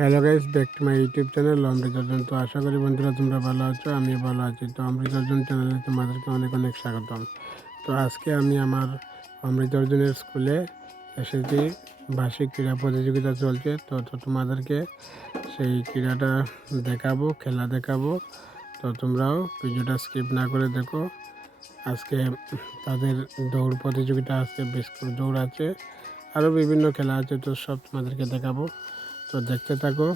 Hello guys, back to my YouTube channel Amrit Arjan. তো আশা করি বন্ধুরা তোমরা ভালো আছো, আমি ভালো আছি। তো অমৃত অর্জন চ্যানেলে তোমাদেরকে অনেক অনেক স্বাগতম। তো আজকে আমি আমার অমৃত অর্জনের স্কুলে এসেছি। বার্ষিক ক্রীড়া প্রতিযোগিতা চলছে, তো তোমাদেরকে সেই ক্রীড়াটা দেখাবো, খেলা দেখাবো। তো তোমরাও ভিডিওটা স্কিপ না করে দেখো। আজকে তাদের দৌড় প্রতিযোগিতা আছে, বিস্কুট দৌড় আছে, আরও বিভিন্ন খেলা আছে। তো সব তোমাদেরকে দেখাবো, তো দেখতে থাকো।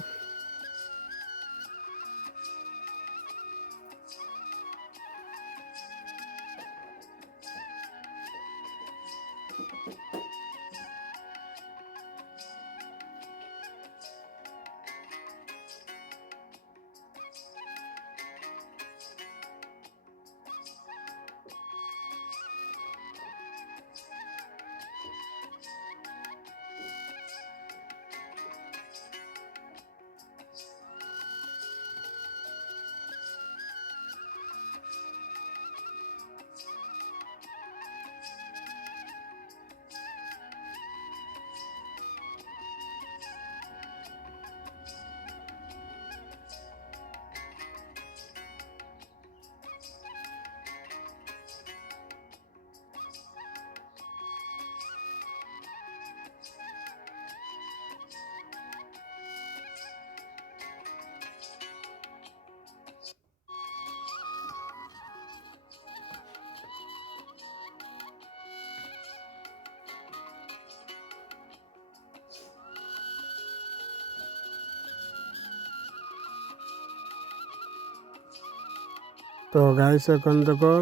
তো গাইস, এখন দেখো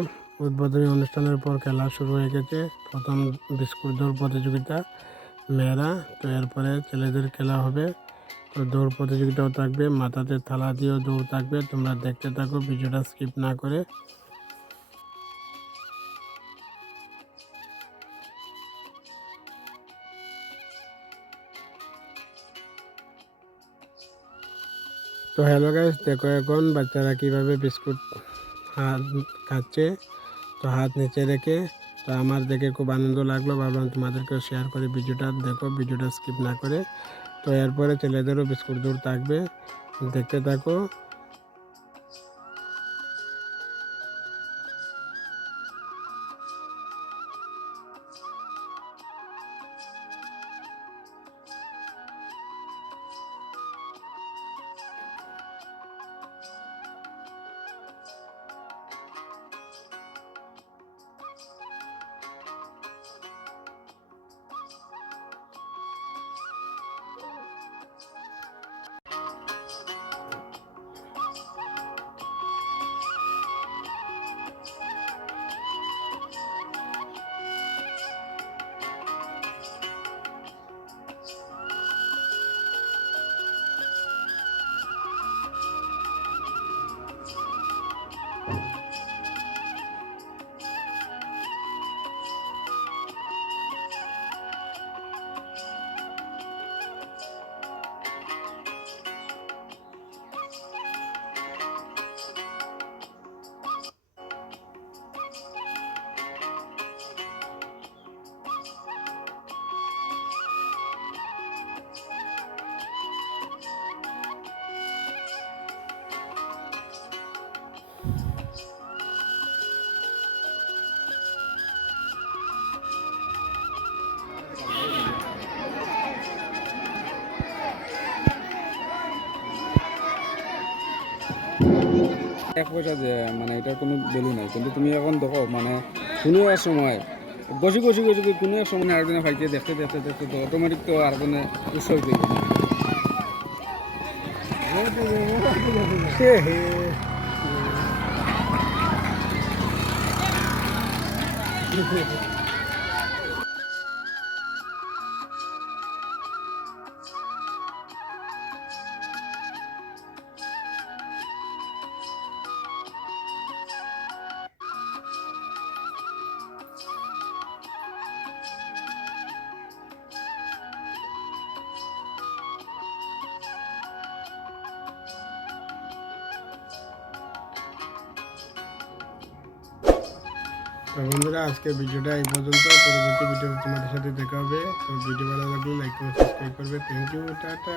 উদ্বোধনী অনুষ্ঠানের পর খেলা শুরু হয়ে গেছে। প্রথম বিস্কুট দৌড় প্রতিযোগিতা মেয়েরা, তো এরপরে ছেলেদের খেলা হবে। তো দৌড় প্রতিযোগিতাও থাকবে, মাথাতে থালা দিয়েও দৌড় থাকবে। তোমরা দেখতে থাকো, ভিডিওটা স্কিপ না করে। তো হ্যালো গাইস, দেখো এখন বাচ্চারা কিভাবে বিস্কুট হাত খাচ্ছে। তো হাত নিচে রেখে, তো আমার দেখে খুব আনন্দ লাগলো, ভাবলাম তোমাদেরকেও শেয়ার করে। ভিডিওটা দেখো, ভিডিওটা স্কিপ না করে। তো এরপরে ছেলেদেরও বিস্কুট দৌড় থাকবে, দেখতে থাকো। এক পয়সা যে মানে এটার কোনো ভ্যালু নাই, কিন্তু তুমি এখন দেখো মানে কোনো এক সময় বসি বসি বসি কোনো এক সময় আরেকজনে ফাইতে দেখতে দেখতে দেখতে তো অটোমেটিক তো আর কোনো উৎসব দেখবে। তো বন্ধুরা, আজকে ভিডিওটা এই পর্যন্ত। পরবর্তী ভিডিওতে তোমাদের সাথে দেখা হবে। তো ভিডিও ভালো লাগলে লাইক করে সাবস্ক্রাইব করবে। Thank you, tata.